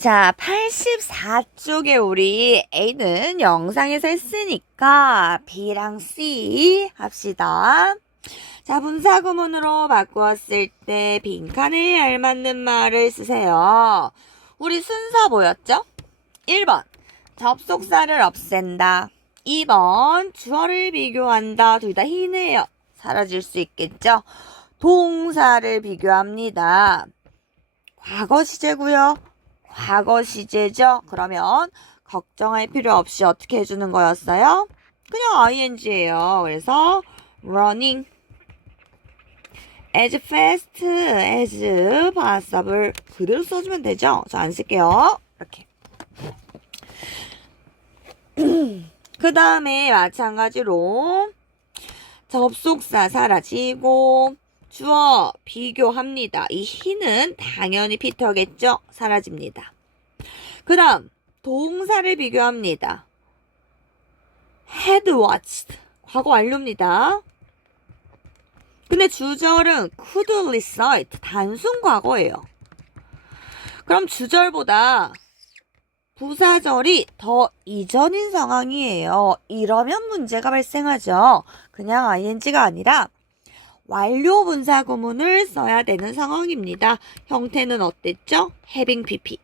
자, 84쪽에 우리 A는 영상에서 했으니까 B랑 C 합시다. 자, 분사구문으로 바꾸었을 때 빈칸에 알맞는 말을 쓰세요. 우리 순서 뭐였죠? 1번, 접속사를 없앤다. 2번, 주어를 비교한다. 둘 다 희네요. 사라질 수 있겠죠? 동사를 비교합니다. 과거 시제고요. 과거 시제죠. 그러면 걱정할 필요 없이 어떻게 해주는 거였어요? 그냥 ing예요. 그래서 running as fast as possible 그대로 써주면 되죠. 저 안 쓸게요. 이렇게. 그 다음에 마찬가지로 접속사 사라지고 주어 비교합니다. 이 he는 당연히 피터겠죠? 사라집니다. 그 다음 동사를 비교합니다. had watched 과거 완료입니다. 근데 주절은 could recite 단순 과거예요. 그럼 주절보다 부사절이 더 이전인 상황이에요. 이러면 문제가 발생하죠. 그냥 ing가 아니라 완료 분사 구문을 써야 되는 상황입니다. 형태는 어땠죠? having pp,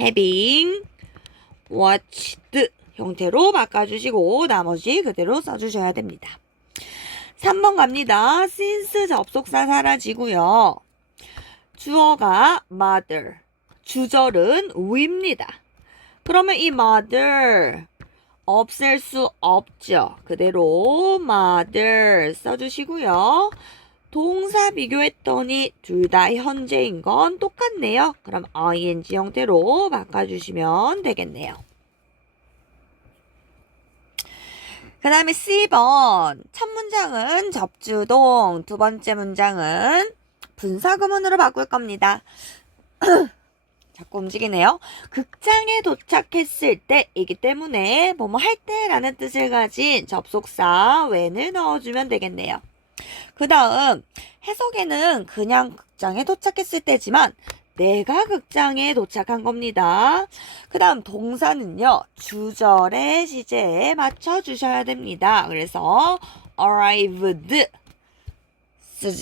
having watched 형태로 바꿔주시고 나머지 그대로 써주셔야 됩니다. 3번 갑니다. since 접속사 사라지고요. 주어가 mother, 주절은 we입니다. 그러면 이 mother 없앨 수 없죠. 그대로 mother 써주시고요. 동사 비교했더니 둘 다 현재인 건 똑같네요. 그럼 ing 형태로 바꿔주시면 되겠네요. 그 다음에 C번 첫 문장은 접주동, 두 번째 문장은 분사구문으로 바꿀 겁니다. 자꾸 움직이네요. 극장에 도착했을 때이기 때문에 뭐뭐 할 때라는 뜻을 가진 접속사 when을 넣어주면 되겠네요. 그 다음 해석에는 그냥 극장에 도착했을 때지만 내가 극장에 도착한 겁니다. 그 다음 동사는요. 주절의 시제에 맞춰주셔야 됩니다. 그래서 arrived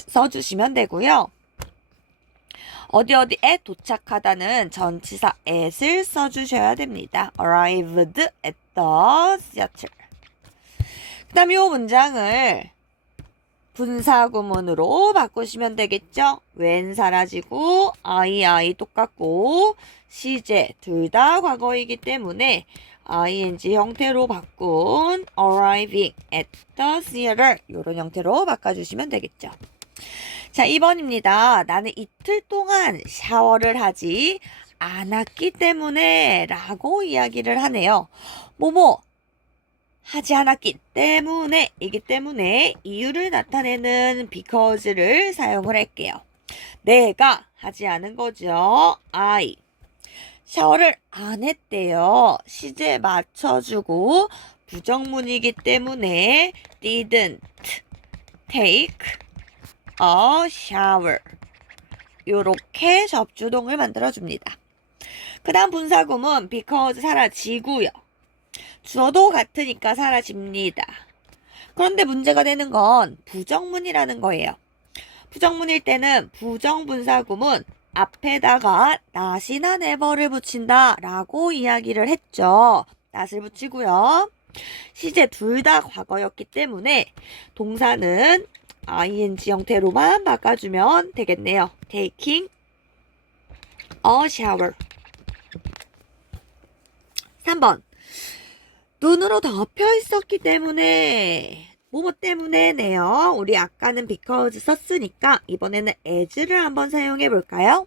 써주시면 되고요. 어디에 도착하다는 전치사 at을 써주셔야 됩니다. arrived at the theater. 그 다음 이 문장을 분사구문으로 바꾸시면 되겠죠. when 사라지고 I 똑같고 시제 둘 다 과거이기 때문에 ing 형태로 바꾼 arriving at the theater 이런 형태로 바꿔주시면 되겠죠. 자, 2번입니다. 나는 이틀 동안 샤워를 하지 않았기 때문에 라고 이야기를 하네요. 뭐뭐 하지 않았기 때문에 이기 때문에 이유를 나타내는 because를 사용을 할게요. 내가 하지 않은 거죠. I 샤워를 안 했대요. 시제 맞춰주고 부정문이기 때문에 didn't take a shower 요렇게 접주동을 만들어줍니다. 그 다음 분사구문 because 사라지고요. 주어도 같으니까 사라집니다. 그런데 문제가 되는 건 부정문이라는 거예요. 부정문일 때는 부정분사구문 앞에다가 not이나 never를 붙인다 라고 이야기를 했죠. not을 붙이고요. 시제 둘 다 과거였기 때문에 동사는 ing 형태로만 바꿔주면 되겠네요. taking a shower. 3번 눈으로 덮여 있었기 때문에 뭐뭐 때문에네요. 우리 아까는 because 썼으니까 이번에는 as를 한번 사용해 볼까요?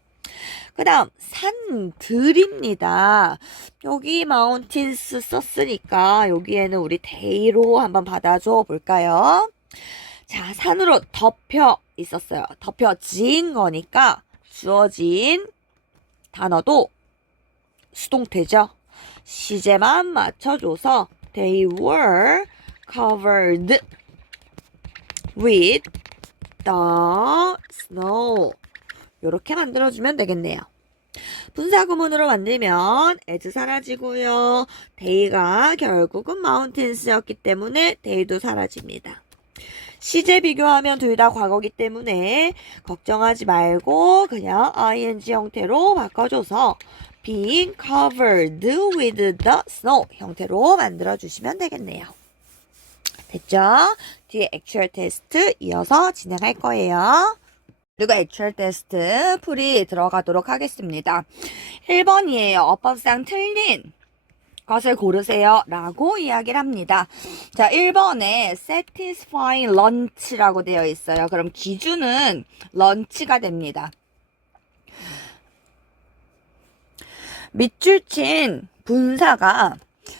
그 다음 산들입니다. 여기 mountains 썼으니까 여기에는 우리 day로 한번 받아줘 볼까요? 자, 산으로 덮여 있었어요. 덮여진 거니까 주어진 단어도 수동태죠. 시제만 맞춰줘서 they were covered with the snow 이렇게 만들어주면 되겠네요. 분사구문으로 만들면 as 사라지고요. they가 결국은 mountains였기 때문에 they도 사라집니다. 시제 비교하면 둘 다 과거기 때문에 걱정하지 말고 그냥 ing 형태로 바꿔줘서 being covered with the snow 형태로 만들어주시면 되겠네요. 됐죠? 뒤에 액츄얼 테스트 이어서 진행할 거예요. 그리고 액츄얼 테스트 풀이 들어가도록 하겠습니다. 1번이에요. 어법상 틀린 것을 고르세요 라고 이야기를 합니다. 자, 1번에 satisfying lunch라고 되어 있어요. 그럼 기준은 lunch가 됩니다. 밑줄 친 분사가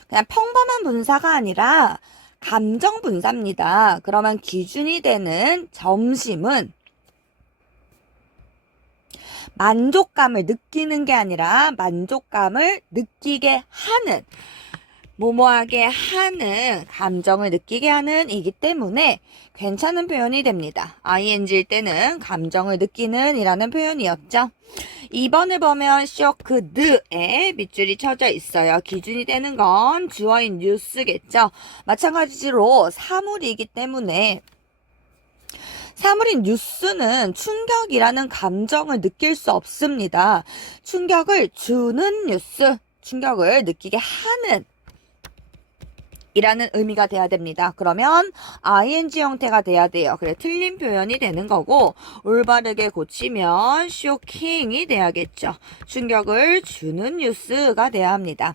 그냥 평범한 분사가 아니라 감정 분사입니다. 그러면 기준이 되는 점심은 만족감을 느끼는 게 아니라 만족감을 느끼게 하는, 모모하게 하는, 감정을 느끼게 하는 이기 때문에 괜찮은 표현이 됩니다. ing일 때는 감정을 느끼는 이라는 표현이었죠. 2번을 보면 shocked에 밑줄이 쳐져 있어요. 기준이 되는 건 주어인 news겠죠. 마찬가지로 사물이기 때문에 사물인 뉴스는 충격이라는 감정을 느낄 수 없습니다. 충격을 주는 뉴스, 충격을 느끼게 하는 이라는 의미가 돼야 됩니다. 그러면 ing 형태가 돼야 돼요. 그래 틀린 표현이 되는 거고 올바르게 고치면 shocking이 돼야겠죠. 충격을 주는 뉴스가 돼야 합니다.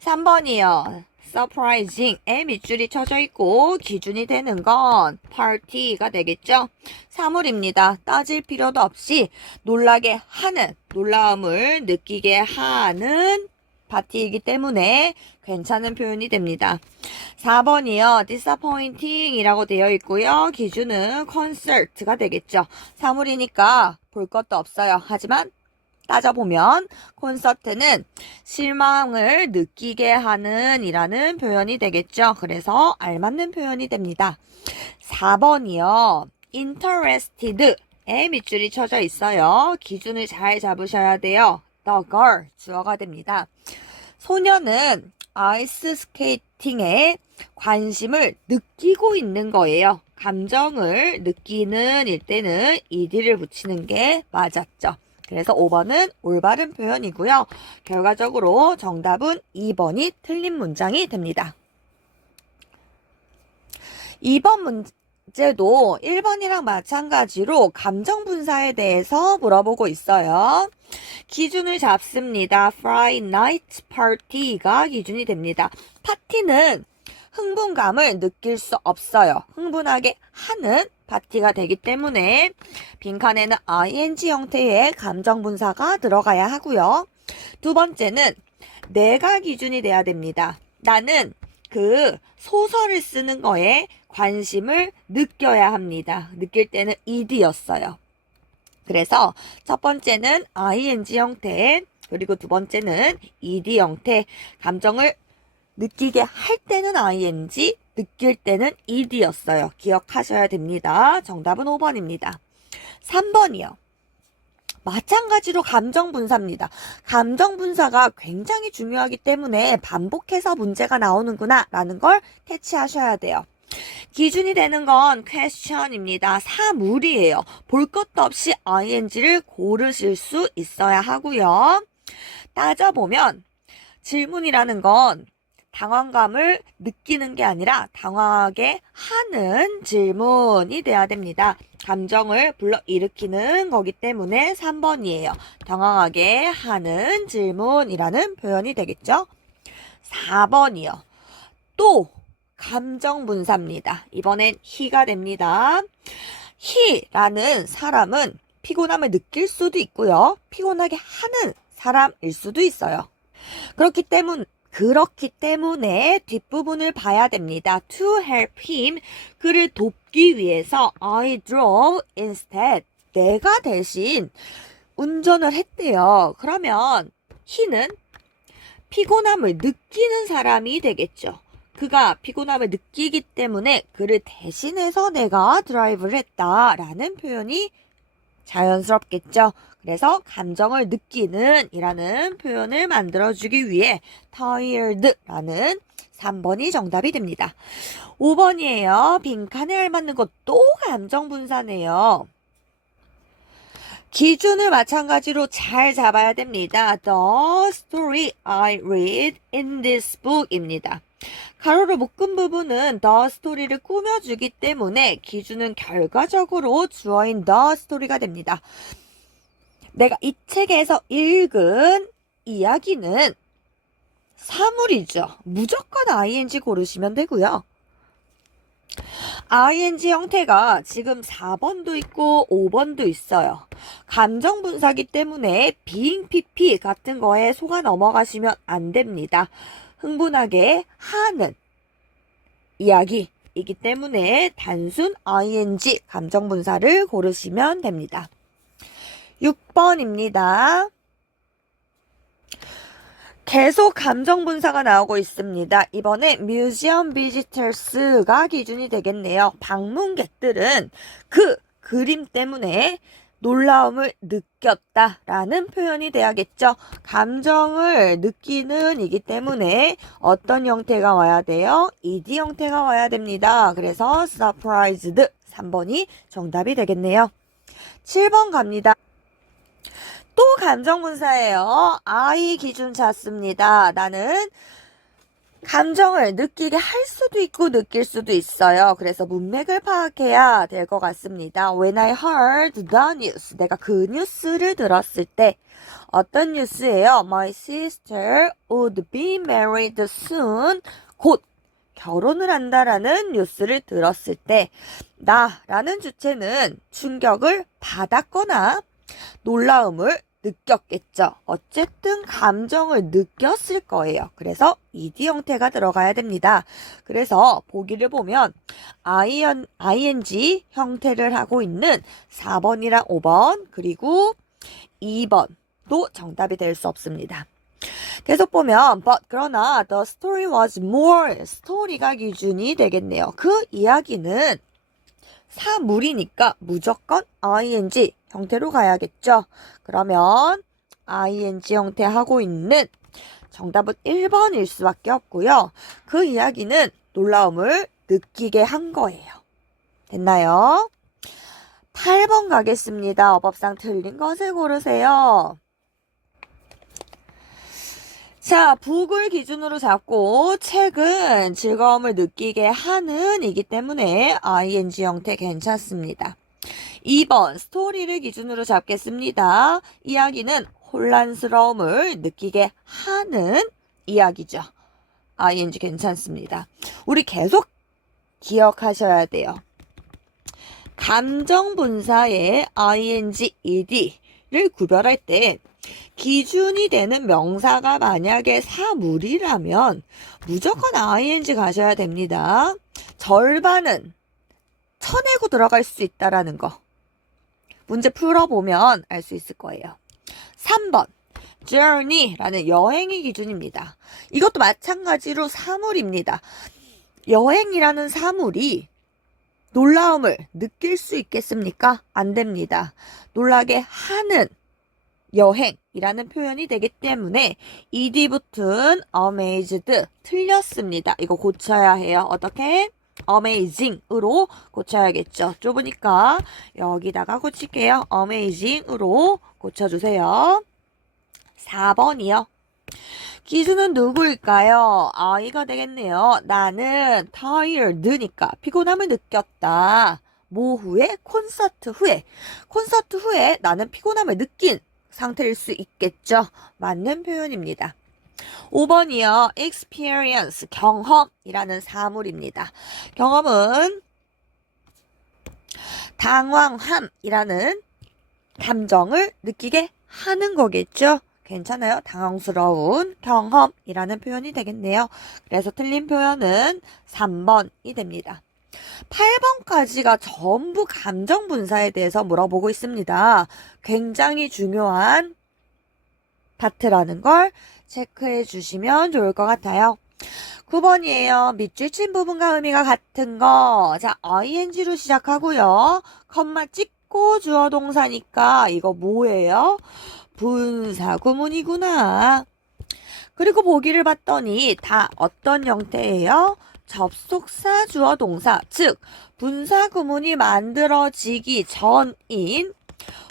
3번이요. surprising에 밑줄이 쳐져 있고 기준이 되는 건 party가 되겠죠. 사물입니다. 따질 필요도 없이 놀라게 하는, 놀라움을 느끼게 하는 파티이기 때문에 괜찮은 표현이 됩니다. 4번이요. disappointing 이라고 되어 있고요. 기준은 concert가 되겠죠. 사물이니까 볼 것도 없어요. 하지만 따져보면 콘서트는 실망을 느끼게 하는 이라는 표현이 되겠죠. 그래서 알맞는 표현이 됩니다. 4번이요. interested에 밑줄이 쳐져 있어요. 기준을 잘 잡으셔야 돼요. the girl 주어가 됩니다. 소녀는 아이스 스케이팅에 관심을 느끼고 있는 거예요. 감정을 느끼는 일 때는 ed를 붙이는 게 맞았죠. 그래서 5번은 올바른 표현이고요. 결과적으로 정답은 2번이 틀린 문장이 됩니다. 2번 문제도 1번이랑 마찬가지로 감정 분사에 대해서 물어보고 있어요. 기준을 잡습니다. Friday night party가 기준이 됩니다. 파티는 흥분감을 느낄 수 없어요. 흥분하게 하는 파티가 되기 때문에 빈칸에는 ing 형태의 감정 분사가 들어가야 하고요. 두 번째는 내가 기준이 돼야 됩니다. 나는 그 소설을 쓰는 거에 관심을 느껴야 합니다. 느낄 때는 ed였어요. 그래서 첫 번째는 ing 형태, 그리고 두 번째는 ed 형태, 감정을 느끼게 할 때는 ing, 느낄 때는 ed였어요. 기억하셔야 됩니다. 정답은 5번입니다. 3번이요. 마찬가지로 감정 분사입니다. 감정 분사가 굉장히 중요하기 때문에 반복해서 문제가 나오는구나 라는 걸 캐치하셔야 돼요. 기준이 되는 건 question입니다. 사물이에요. 볼 것도 없이 ing를 고르실 수 있어야 하고요. 따져보면 질문이라는 건 당황감을 느끼는 게 아니라 당황하게 하는 질문이 돼야 됩니다. 감정을 불러일으키는 거기 때문에 3번이에요. 당황하게 하는 질문이라는 표현이 되겠죠. 4번이요. 또 감정 분사입니다. 이번엔 he가 됩니다. he라는 사람은 피곤함을 느낄 수도 있고요. 피곤하게 하는 사람일 수도 있어요. 그렇기 때문에 뒷부분을 봐야 됩니다. To help him, 그를 돕기 위해서 I drove instead, 내가 대신 운전을 했대요. 그러면 he는 피곤함을 느끼는 사람이 되겠죠. 그가 피곤함을 느끼기 때문에 그를 대신해서 내가 드라이브를 했다라는 표현이 자연스럽겠죠. 그래서 감정을 느끼는 이라는 표현을 만들어주기 위해 tired라는 3번이 정답이 됩니다. 5번이에요. 빈칸에 알맞는 것도 감정 분사네요. 기준을 마찬가지로 잘 잡아야 됩니다. The story I read in this book입니다. 가로로 묶은 부분은 the story를 꾸며주기 때문에 기준은 결과적으로 주어인 the story가 됩니다. 내가 이 책에서 읽은 이야기는 사물이죠. 무조건 ing 고르시면 되고요. ing 형태가 지금 4번도 있고 5번도 있어요. 감정 분사기 때문에 being pp 같은 거에 속아 넘어가시면 안 됩니다. 흥분하게 하는 이야기이기 때문에 단순 ing 감정 분사를 고르시면 됩니다. 6번입니다. 계속 감정 분사가 나오고 있습니다. 이번에 museum visitors가 기준이 되겠네요. 방문객들은 그 그림 때문에 놀라움을 느꼈다라는 표현이 돼야겠죠. 감정을 느끼는 이기 때문에 어떤 형태가 와야 돼요? ed 형태가 와야 됩니다. 그래서 surprised 3번이 정답이 되겠네요. 7번 갑니다. 또 감정분사예요. I 기준 찾습니다. 나는 감정을 느끼게 할 수도 있고 느낄 수도 있어요. 그래서 문맥을 파악해야 될 것 같습니다. When I heard the news. 내가 그 뉴스를 들었을 때 어떤 뉴스예요? My sister would be married soon. 곧 결혼을 한다라는 뉴스를 들었을 때 나라는 주체는 충격을 받았거나 놀라움을 느꼈겠죠. 어쨌든 감정을 느꼈을 거예요. 그래서 ed 형태가 들어가야 됩니다. 그래서 보기를 보면 ing 형태를 하고 있는 4번이랑 5번 그리고 2번도 정답이 될 수 없습니다. 계속 보면 but 그러나 the story was more 스토리가 기준이 되겠네요. 그 이야기는 사물이니까 무조건 ing 형태로 가야겠죠. 그러면 ing 형태 하고 있는 정답은 1번일 수밖에 없고요. 그 이야기는 놀라움을 느끼게 한 거예요. 됐나요? 8번 가겠습니다. 어법상 틀린 것을 고르세요. 자, 북을 기준으로 잡고 책은 즐거움을 느끼게 하는 이기 때문에 ing 형태 괜찮습니다. 2번 스토리를 기준으로 잡겠습니다. 이야기는 혼란스러움을 느끼게 하는 이야기죠. ing 괜찮습니다. 우리 계속 기억하셔야 돼요. 감정 분사의 ing, ed를 구별할 때 기준이 되는 명사가 만약에 사물이라면 무조건 ing 가셔야 됩니다. 절반은 쳐내고 들어갈 수 있다라는 거. 문제 풀어보면 알 수 있을 거예요. 3번 journey라는 여행이 기준입니다. 이것도 마찬가지로 사물입니다. 여행이라는 사물이 놀라움을 느낄 수 있겠습니까? 안 됩니다. 놀라게 하는 여행이라는 표현이 되기 때문에 ed 붙은 amazed 틀렸습니다. 이거 고쳐야 해요. 어떻게? amazing으로 고쳐야겠죠. 좁으니까 여기다가 고칠게요. amazing으로 고쳐주세요. 4번이요. 기준은 누구일까요? I가 되겠네요. 나는 tired니까 피곤함을 느꼈다. 뭐 후에? 콘서트 후에. 콘서트 후에 나는 피곤함을 느낀 상태일 수 있겠죠. 맞는 표현입니다. 5번이요. experience, 경험이라는 사물입니다. 경험은 당황함이라는 감정을 느끼게 하는 거겠죠. 괜찮아요? 당황스러운 경험이라는 표현이 되겠네요. 그래서 틀린 표현은 3번이 됩니다. 8번까지가 전부 감정 분사에 대해서 물어보고 있습니다. 굉장히 중요한 파트라는 걸 체크해 주시면 좋을 것 같아요. 9번이에요. 밑줄 친 부분과 의미가 같은 거. 자, ing로 시작하고요. 컴마 찍고 찍고 주어 동사니까 이거 뭐예요? 분사구문이구나. 그리고 보기를 봤더니 다 어떤 형태예요? 접속사 주어 동사, 즉 분사구문이 만들어지기 전인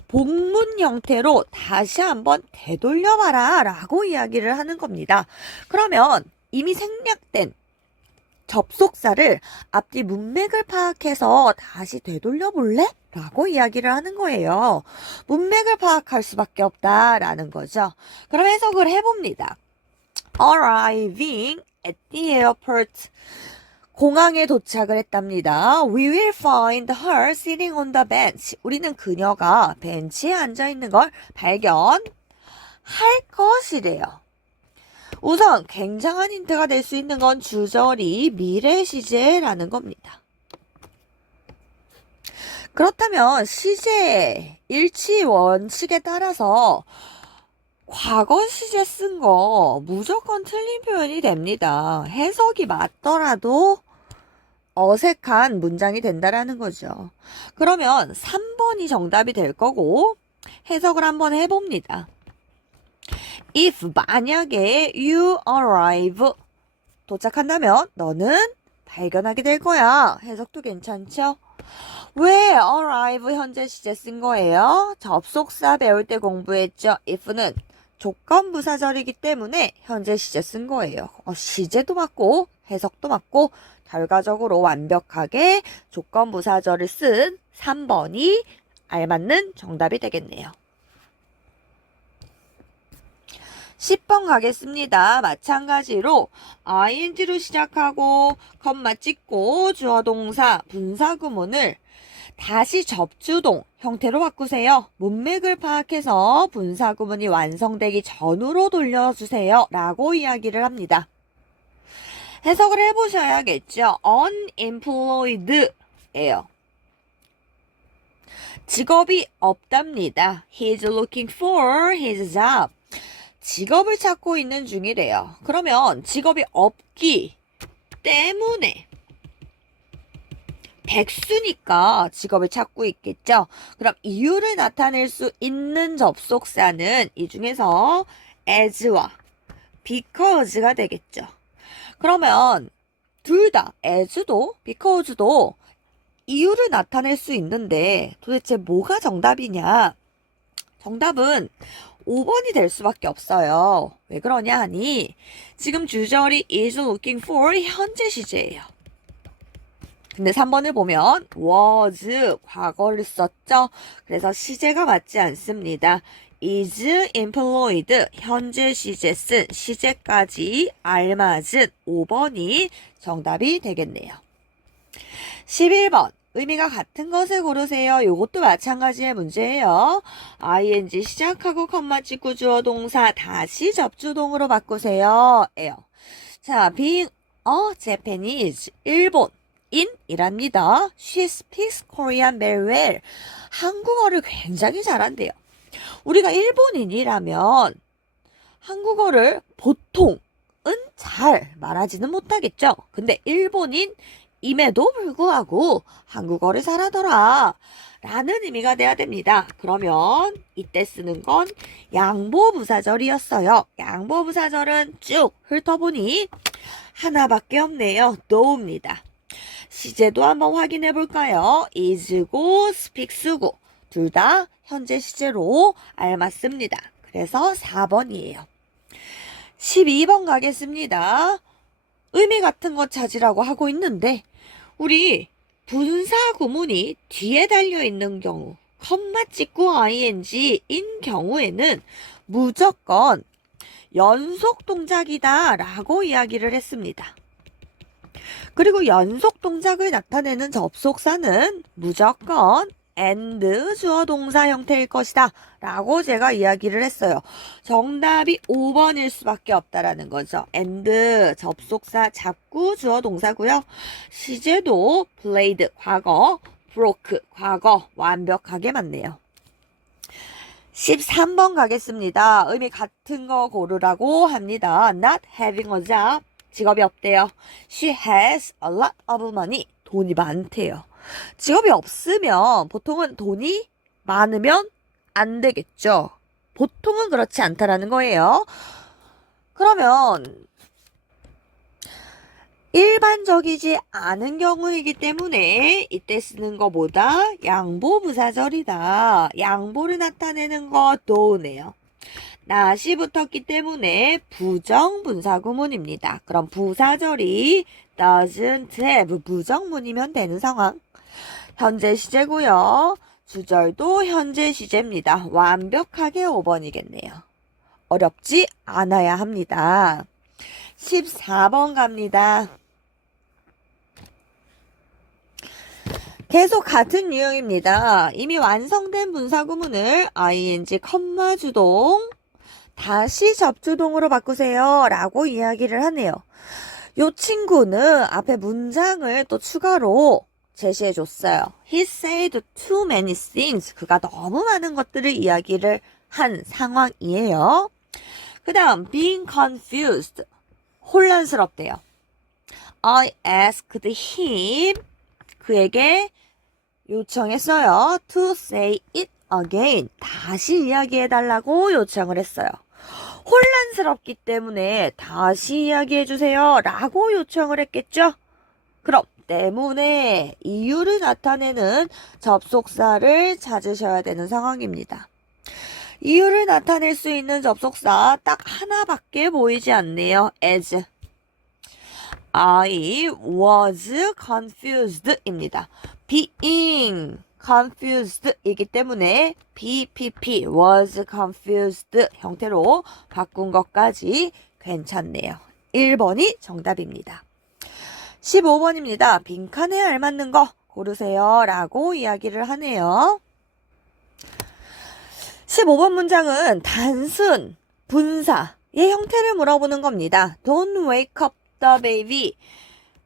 복문 형태로 다시 한번 되돌려봐라 라고 이야기를 하는 겁니다. 그러면 이미 생략된 접속사를 앞뒤 문맥을 파악해서 다시 되돌려 볼래? 라고 이야기를 하는 거예요. 문맥을 파악할 수밖에 없다라는 거죠. 그럼 해석을 해봅니다. Arriving at the airport. 공항에 도착을 했답니다. We will find her sitting on the bench. 우리는 그녀가 벤치에 앉아있는 걸 발견할 것이래요. 우선 굉장한 힌트가 될 수 있는 건 주절이 미래 시제라는 겁니다. 그렇다면 시제 일치 원칙에 따라서 과거 시제 쓴 거 무조건 틀린 표현이 됩니다. 해석이 맞더라도 어색한 문장이 된다라는 거죠. 그러면 3번이 정답이 될 거고 해석을 한번 해봅니다. If 만약에 you arrive 도착한다면 너는 발견하게 될 거야. 해석도 괜찮죠? 왜 arrive 현재 시제 쓴 거예요? 접속사 배울 때 공부했죠. if는 조건부사절이기 때문에 현재 시제 쓴 거예요. 시제도 맞고 해석도 맞고 결과적으로 완벽하게 조건부사절을 쓴 3번이 알맞는 정답이 되겠네요. 10번 가겠습니다. 마찬가지로 ing로 시작하고 컴마 찍고 주어 동사 분사구문을 다시 접주동 형태로 바꾸세요. 문맥을 파악해서 분사구문이 완성되기 전으로 돌려주세요. 라고 이야기를 합니다. 해석을 해보셔야겠죠. unemployed 예요. 직업이 없답니다. He's looking for his job. 직업을 찾고 있는 중이래요. 그러면 직업이 없기 때문에 백수니까 직업을 찾고 있겠죠. 그럼 이유를 나타낼 수 있는 접속사는 이 중에서 as와 because가 되겠죠. 그러면 둘 다 as도 because도 이유를 나타낼 수 있는데 도대체 뭐가 정답이냐? 정답은 5번이 될 수밖에 없어요. 왜 그러냐 하니 지금 주절이 is looking for 현재 시제예요. 근데 3번을 보면 was 과거를 썼죠. 그래서 시제가 맞지 않습니다. is employed 현재 시제 쓴 시제까지 알맞은 5번이 정답이 되겠네요. 11번 의미가 같은 것을 고르세요. 이것도 마찬가지의 문제예요. ing 시작하고 컴마 찍고 주어 동사 다시 접주동으로 바꾸세요. 예요. 자, being a Japanese 일본인이랍니다. She speaks Korean very well. 한국어를 굉장히 잘한대요. 우리가 일본인이라면 한국어를 보통은 잘 말하지는 못하겠죠. 근데 일본인 임에도 불구하고 한국어를 잘하더라 라는 의미가 돼야 됩니다. 그러면 이때 쓰는 건 양보부사절이었어요. 양보부사절은 쭉 훑어보니 하나밖에 없네요. no입니다. 시제도 한번 확인해 볼까요? is고 speaks고 둘 다 현재 시제로 알맞습니다. 그래서 4번이에요. 12번 가겠습니다. 의미 같은 것 찾으라고 하고 있는데 우리 분사 구문이 뒤에 달려있는 경우 컴마 찍고 ing인 경우에는 무조건 연속 동작이다 라고 이야기를 했습니다. 그리고 연속 동작을 나타내는 접속사는 무조건 and 주어 동사 형태일 것이다 라고 제가 이야기를 했어요. 정답이 5번일 수밖에 없다라는 거죠. and 접속사 잡고 주어 동사고요. 시제도 played 과거, broke 과거 완벽하게 맞네요. 13번 가겠습니다. 의미 같은 거 고르라고 합니다. Not having a job 직업이 없대요. She has a lot of money 돈이 많대요. 직업이 없으면 보통은 돈이 많으면 안 되겠죠. 보통은 그렇지 않다라는 거예요. 그러면 일반적이지 않은 경우이기 때문에 이때 쓰는 거보다 양보부사절이다. 양보를 나타내는 거 do네요. not이 붙었기 때문에 부정분사구문입니다. 그럼 부사절이 doesn't have 부정문이면 되는 상황. 현재 시제고요. 주절도 현재 시제입니다. 완벽하게 5번이겠네요. 어렵지 않아야 합니다. 14번 갑니다. 계속 같은 유형입니다. 이미 완성된 분사구문을 ing, 주동, 다시 접주동으로 바꾸세요 라고 이야기를 하네요. 요 친구는 앞에 문장을 또 추가로 제시해 줬어요. He said too many things. 그가 너무 많은 것들을 이야기를 한 상황이에요. 그 다음 being confused. 혼란스럽대요. I asked him. 그에게 요청했어요. To say it again. 다시 이야기해달라고 요청을 했어요. 혼란스럽기 때문에 다시 이야기해주세요 라고 요청을 했겠죠? 그럼 때문에 이유를 나타내는 접속사를 찾으셔야 되는 상황입니다. 이유를 나타낼 수 있는 접속사 딱 하나밖에 보이지 않네요. as. I was confused 입니다. being confused 이기 때문에 BPP was confused 형태로 바꾼 것까지 괜찮네요. 1번이 정답입니다. 15번입니다. 빈칸에 알맞는 거 고르세요 라고 이야기를 하네요. 15번 문장은 단순 분사의 형태를 물어보는 겁니다. Don't wake up the baby.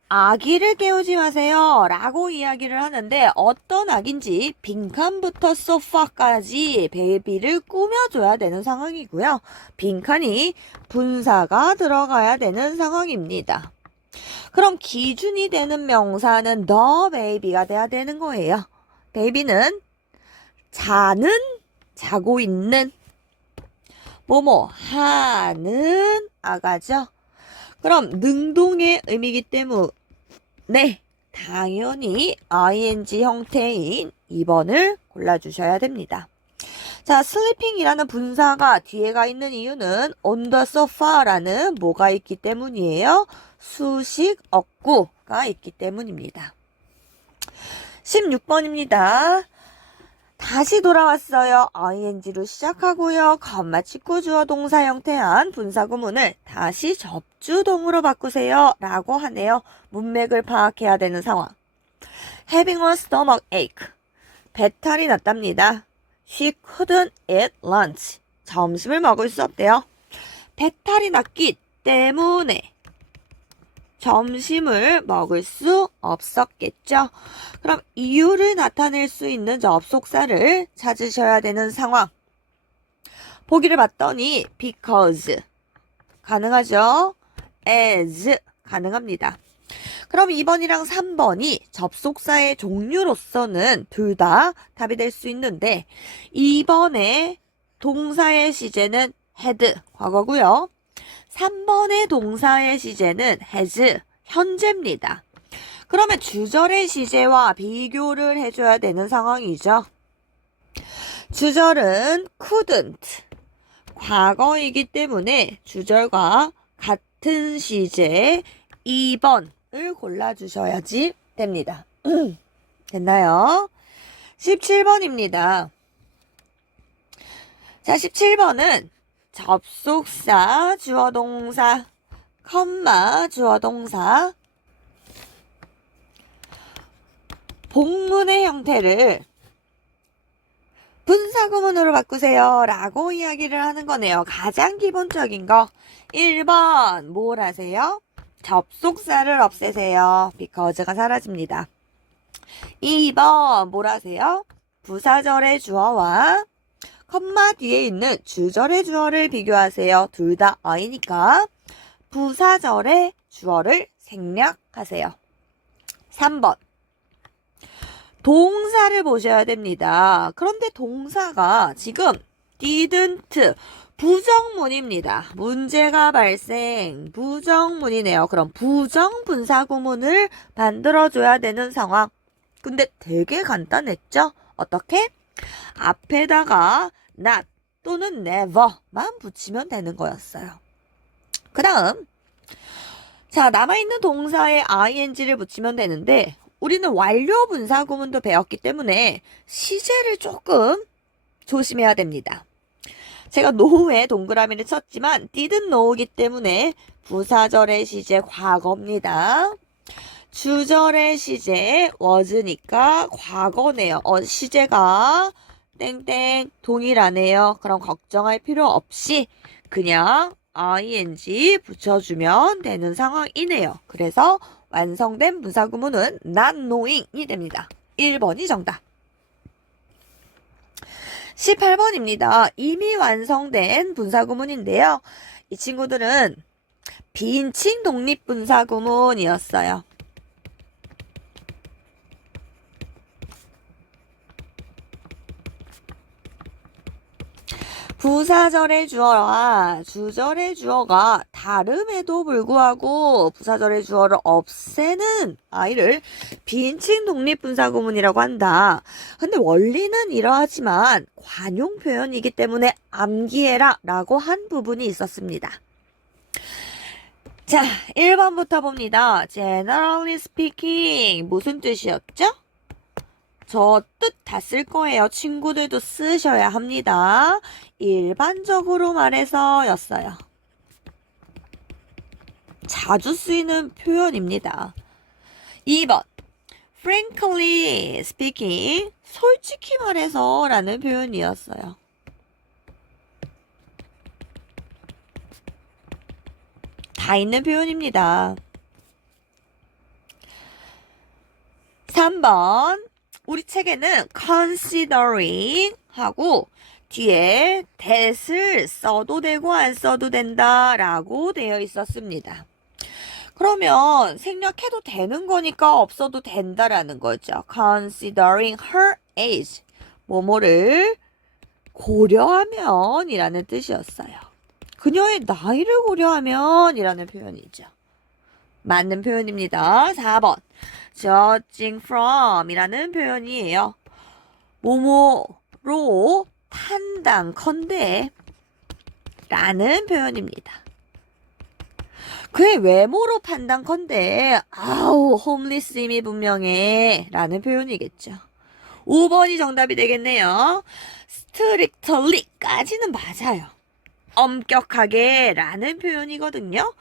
아기를 깨우지 마세요 라고 이야기를 하는데 어떤 아기인지 빈칸부터 소파까지 베이비를 꾸며줘야 되는 상황이고요. 빈칸이 분사가 들어가야 되는 상황입니다. 그럼 기준이 되는 명사는 the baby가 돼야 되는 거예요. 베이비는 자는, 자고 있는, 뭐뭐 하는 아가죠. 그럼 능동의 의미이기 때문에 당연히 ing 형태인 2번을 골라주셔야 됩니다. 자, sleeping이라는 분사가 뒤에가 있는 이유는 on the sofa라는 뭐가 있기 때문이에요? 수식 어구가 있기 때문입니다. 16번입니다. 다시 돌아왔어요. ing로 시작하고요. 직구 주어 동사 형태한 분사구문을 다시 접주동으로 바꾸세요 라고 하네요. 문맥을 파악해야 되는 상황. Having a stomach ache. 배탈이 났답니다. She couldn't eat lunch. 점심을 먹을 수 없대요. 배탈이 났기 때문에 점심을 먹을 수 없었겠죠. 그럼 이유를 나타낼 수 있는 접속사를 찾으셔야 되는 상황. 보기를 봤더니 because 가능하죠. as 가능합니다. 그럼 2번이랑 3번이 접속사의 종류로서는 둘 다 답이 될 수 있는데 2번의 동사의 시제는 had 과거고요. 3번의 동사의 시제는 has, 현재입니다. 그러면 주절의 시제와 비교를 해줘야 되는 상황이죠. 주절은 couldn't, 과거이기 때문에 주절과 같은 시제 2번을 골라주셔야지 됩니다. 됐나요? 17번입니다. 자, 17번은 접속사, 주어 동사, 주어 동사, 복문의 형태를 분사구문으로 바꾸세요 라고 이야기를 하는 거네요. 가장 기본적인 거 1번 뭘 하세요? 접속사를 없애세요. because가 사라집니다. 2번 뭘 하세요? 부사절의 주어와 뒤에 있는 주절의 주어를 비교하세요. 둘 다 I니까 부사절의 주어를 생략하세요. 3번 동사를 보셔야 됩니다. 그런데 동사가 지금 didn't 부정문입니다. 문제가 발생 부정문이네요. 그럼 부정분사구문을 만들어줘야 되는 상황. 근데 되게 간단했죠? 어떻게? 앞에다가 not 또는 never만 붙이면 되는 거였어요. 그 다음 자 남아있는 동사에 ing를 붙이면 되는데 우리는 완료 분사구문도 배웠기 때문에 시제를 조금 조심해야 됩니다. 제가 know에 동그라미를 쳤지만 didn't know이기 때문에 부사절의 시제 과거입니다. 주절의 시제 was니까 과거네요. 시제가 땡땡 동일하네요. 그럼 걱정할 필요 없이 그냥 ing 붙여주면 되는 상황이네요. 그래서 완성된 분사구문은 not knowing이 됩니다. 1번이 정답. 18번입니다. 이미 완성된 분사구문인데요. 이 친구들은 비인칭 독립분사구문이었어요. 부사절의 주어와 주절의 주어가 다름에도 불구하고 부사절의 주어를 없애는 아이를 비인칭 독립분사구문이라고 한다. 근데 원리는 이러하지만 관용 표현이기 때문에 암기해라 라고 한 부분이 있었습니다. 자, 1번부터 봅니다. Generally speaking 무슨 뜻이었죠? 저 뜻 다 쓸 거예요. 친구들도 쓰셔야 합니다. 일반적으로 말해서 였어요. 자주 쓰이는 표현입니다. 2번 frankly speaking 솔직히 말해서 라는 표현이었어요. 다 있는 표현입니다. 3번 우리 책에는 considering 하고 뒤에 that을 써도 되고 안 써도 된다 라고 되어 있었습니다. 그러면 생략해도 되는 거니까 없어도 된다라는 거죠. considering her age 뭐뭐를 고려하면 이라는 뜻이었어요. 그녀의 나이를 고려하면 이라는 표현이죠. 맞는 표현입니다. 4번 judging from 이라는 표현이에요. 뭐뭐로 판단컨대 라는 표현입니다. 그의 외모로 판단컨대 아우 홈리스임이 분명해 라는 표현이겠죠. 5번이 정답이 되겠네요. strictly까지는 맞아요. 엄격하게 라는 표현이거든요.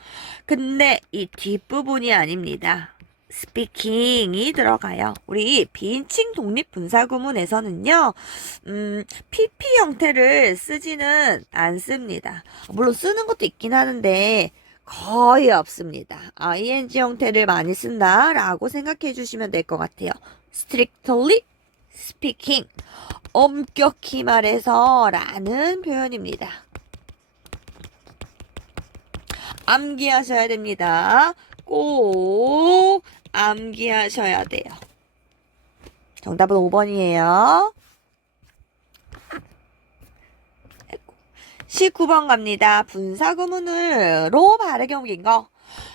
근데 이 뒷부분이 아닙니다. speaking이 들어가요. 우리 비인칭 독립분사구문에서는요. PP 형태를 쓰지는 않습니다. 물론 쓰는 것도 있긴 하는데 거의 없습니다. ing 형태를 많이 쓴다라고 생각해 주시면 될 것 같아요. strictly speaking 엄격히 말해서 라는 표현입니다. 암기하셔야 됩니다. 꼭 암기하셔야 돼요. 정답은 5번이에요. 19번 갑니다. 분사구문으로 바르게 옮긴 거.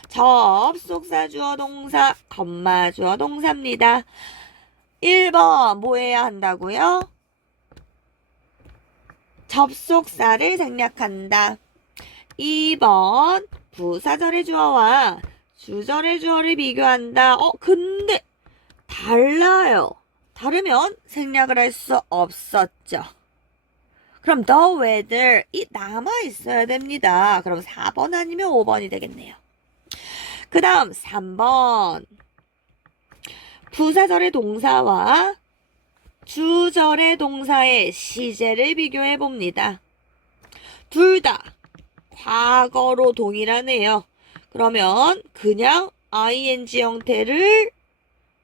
접속사 주어 동사, 컴마 주어 동사입니다. 1번 뭐 해야 한다고요? 접속사를 생략한다. 2번 부사절의 주어와 주절의 주어를 비교한다. 근데 달라요. 다르면 생략을 할 수 없었죠. 그럼 the weather 이 남아 있어야 됩니다. 그럼 4번 아니면 5번이 되겠네요. 그 다음 3번 부사절의 동사와 주절의 동사의 시제를 비교해 봅니다. 둘 다 과거로 동일하네요. 그러면 그냥 ing 형태를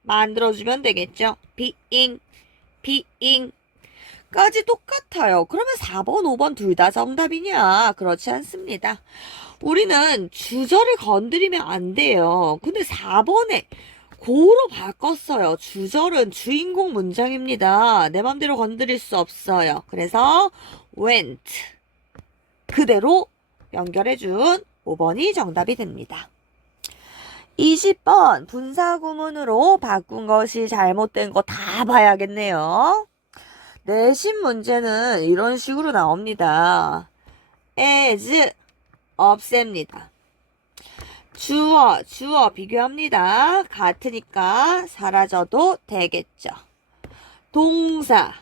만들어주면 되겠죠. being 까지 똑같아요. 그러면 4번, 5번 둘 다 정답이냐? 그렇지 않습니다. 우리는 주절을 건드리면 안 돼요. 근데 4번에 고로 바꿨어요. 주절은 주인공 문장입니다. 내 맘대로 건드릴 수 없어요. 그래서 went 그대로 연결해준 5번이 정답이 됩니다. 20번 분사구문으로 바꾼 것이 잘못된 거 다 봐야겠네요. 내신 문제는 이런 식으로 나옵니다. as 없앱니다. 주어 비교합니다. 같으니까 사라져도 되겠죠. 동사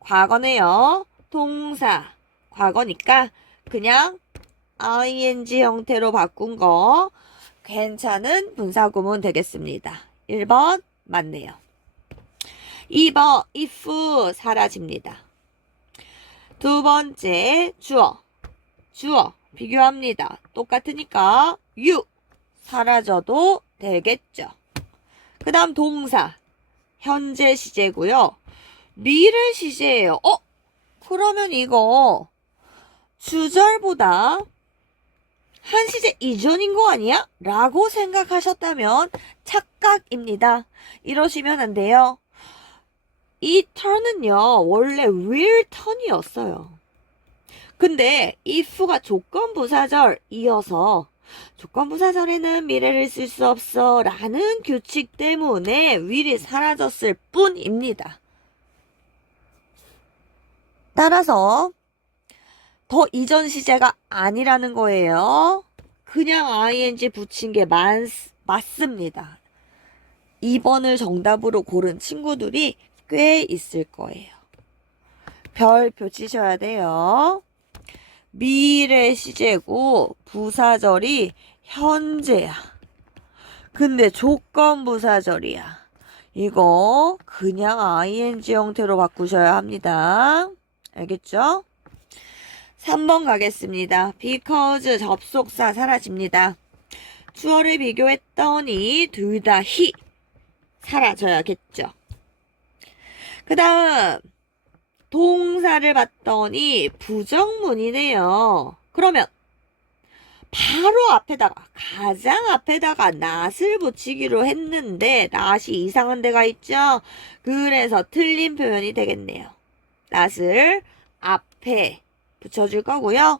과거네요. 동사 과거니까 그냥 ing 형태로 바꾼 거 괜찮은 분사구문 되겠습니다. 1번 맞네요. 2번 if 사라집니다. 두 번째 주어 비교합니다. 똑같으니까 you 사라져도 되겠죠. 그 다음 동사 현재 시제고요. 미래 시제예요. 그러면 이거 주절보다 한 시제 이전인 거 아니야? 라고 생각하셨다면 착각입니다. 이러시면 안 돼요. 이 turn은요 원래 will turn이었어요. 근데 if가 조건부사절이어서 조건부사절에는 미래를 쓸 수 없어 라는 규칙 때문에 will이 사라졌을 뿐입니다. 따라서 더 이전 시제가 아니라는 거예요. 그냥 ing 붙인 게 맞습니다. 2번을 정답으로 고른 친구들이 꽤 있을 거예요. 별표 치셔야 돼요. 미래 시제고 부사절이 현재야. 근데 조건부사절이야. 이거 그냥 ing 형태로 바꾸셔야 합니다. 알겠죠? 3번 가겠습니다. because 접속사 사라집니다. 주어를 비교했더니 둘 다 he 사라져야겠죠. 그 다음 동사를 봤더니 부정문이네요. 그러면 바로 앞에다가 가장 앞에다가 not을 붙이기로 했는데 not이 이상한 데가 있죠. 그래서 틀린 표현이 되겠네요. not을 앞에 붙여줄 거고요.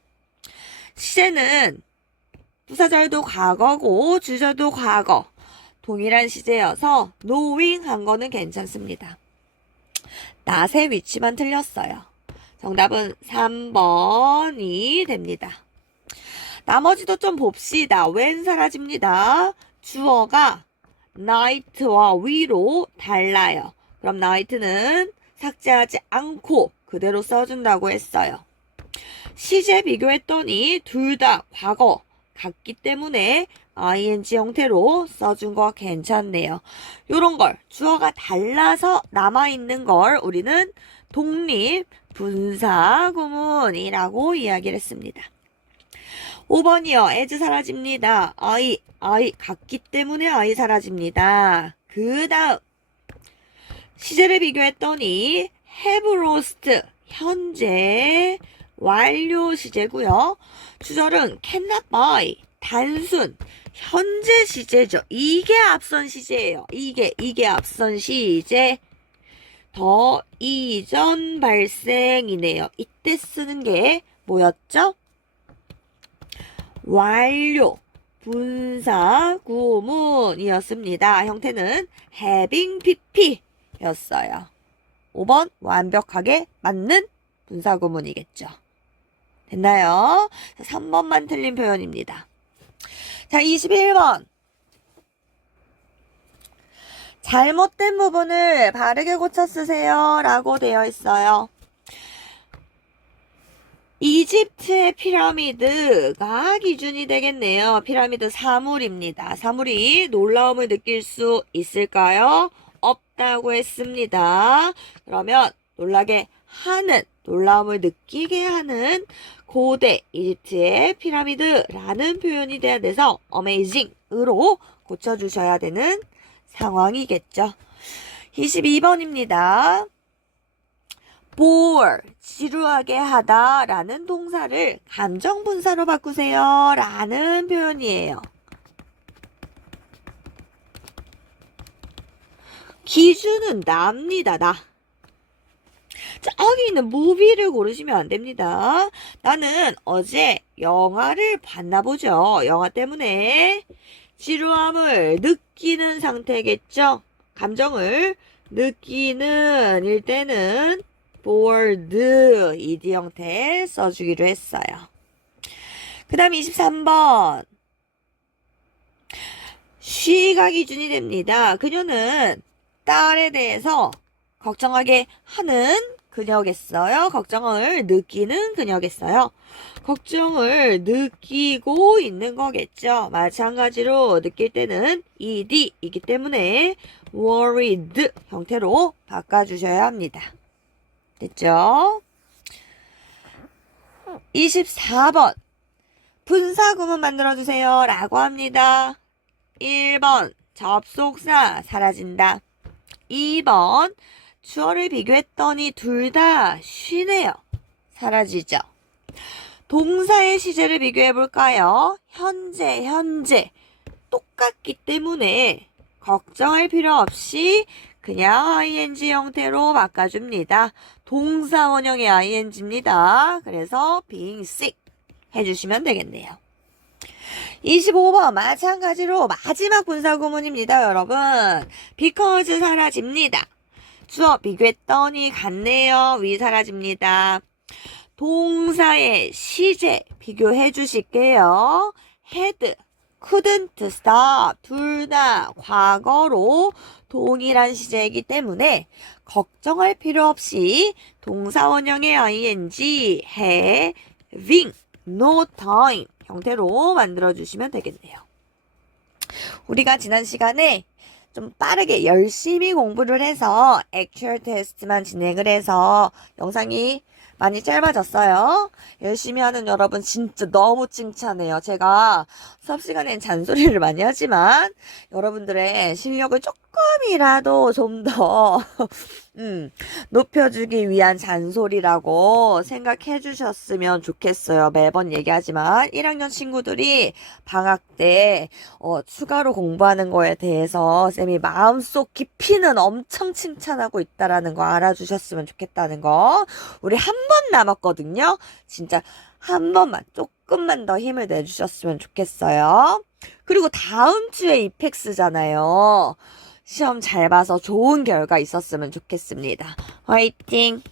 시제는 부사절도 과거고 주절도 과거 동일한 시제여서 knowing 한 거는 괜찮습니다. not의 위치만 틀렸어요. 정답은 3번이 됩니다. 나머지도 좀 봅시다. when 사라집니다. 주어가 night와 we로 달라요. 그럼 night는 삭제하지 않고 그대로 써준다고 했어요. 시제 비교했더니 둘 다 과거 같기 때문에 ing 형태로 써준 거 괜찮네요. 요런 걸 주어가 달라서 남아있는 걸 우리는 독립 분사구문이라고 이야기를 했습니다. 5번이요. as 사라집니다. I 같기 때문에 I 사라집니다. 그 다음 시제를 비교했더니 have lost 현재 완료 시제고요. 주절은 cannot buy 단순 현재 시제죠. 이게 앞선 시제예요. 이게 앞선 시제. 더 이전 발생이네요. 이때 쓰는 게 뭐였죠? 완료 분사 구문이었습니다. 형태는 having pp 였어요. 5번 완벽하게 맞는 분사 구문이겠죠. 됐나요? 3번만 틀린 표현입니다. 자, 21번. 잘못된 부분을 바르게 고쳐 쓰세요 라고 되어 있어요. 이집트의 피라미드가 기준이 되겠네요. 피라미드 사물입니다. 사물이 놀라움을 느낄 수 있을까요? 없다고 했습니다. 그러면 놀라움을 느끼게 하는 고대 이집트의 피라미드라는 표현이 돼야 돼서 amazing으로 고쳐주셔야 되는 상황이겠죠. 22번입니다. bore, 지루하게 하다 라는 동사를 감정분사로 바꾸세요 라는 표현이에요. 기준은 나입니다. 나. 자, 여기 있는 무비를 고르시면 안 됩니다. 나는 어제 영화를 봤나 보죠. 영화 때문에 지루함을 느끼는 상태겠죠. 감정을 느끼는 일 때는 bored, ed 형태 써주기로 했어요. 그 다음 23번. she가 기준이 됩니다. 그녀는 딸에 대해서 걱정하게 하는 그녀겠어요. 걱정을 느끼는 그녀겠어요. 걱정을 느끼고 있는 거겠죠. 마찬가지로 느낄 때는 ed이기 때문에 worried 형태로 바꿔주셔야 합니다. 됐죠? 24번. 분사구문 만들어주세요. 라고 합니다. 1번. 접속사 사라진다. 2번. 주어를 비교했더니 둘 다 쉬네요. 사라지죠. 동사의 시제를 비교해볼까요? 현재. 똑같기 때문에 걱정할 필요 없이 그냥 ing 형태로 바꿔줍니다. 동사 원형의 ing입니다. 그래서 being sick 해주시면 되겠네요. 25번 마찬가지로 마지막 분사구문입니다. 여러분. because 사라집니다. 주어 비교했더니 같네요. 위 사라집니다. 동사의 시제 비교해 주실게요. had, couldn't stop 둘 다 과거로 동일한 시제이기 때문에 걱정할 필요 없이 동사 원형의 ing, having, no time 형태로 만들어주시면 되겠네요. 우리가 지난 시간에 좀 빠르게 열심히 공부를 해서 액츄얼 테스트만 진행을 해서 영상이 많이 짧아졌어요. 열심히 하는 여러분 진짜 너무 칭찬해요. 제가 수업 시간엔 잔소리를 많이 하지만 여러분들의 실력을 조금이라도 좀 더 높여주기 위한 잔소리라고 생각해 주셨으면 좋겠어요. 매번 얘기하지만 1학년 친구들이 방학 때 추가로 공부하는 거에 대해서 쌤이 마음속 깊이는 엄청 칭찬하고 있다라는 거 알아주셨으면 좋겠다는 거. 우리 한 번 남았거든요. 진짜 한 번만 조금만 더 힘을 내주셨으면 좋겠어요. 그리고 다음 주에 이펙스잖아요. 시험 잘 봐서 좋은 결과 있었으면 좋겠습니다. 화이팅!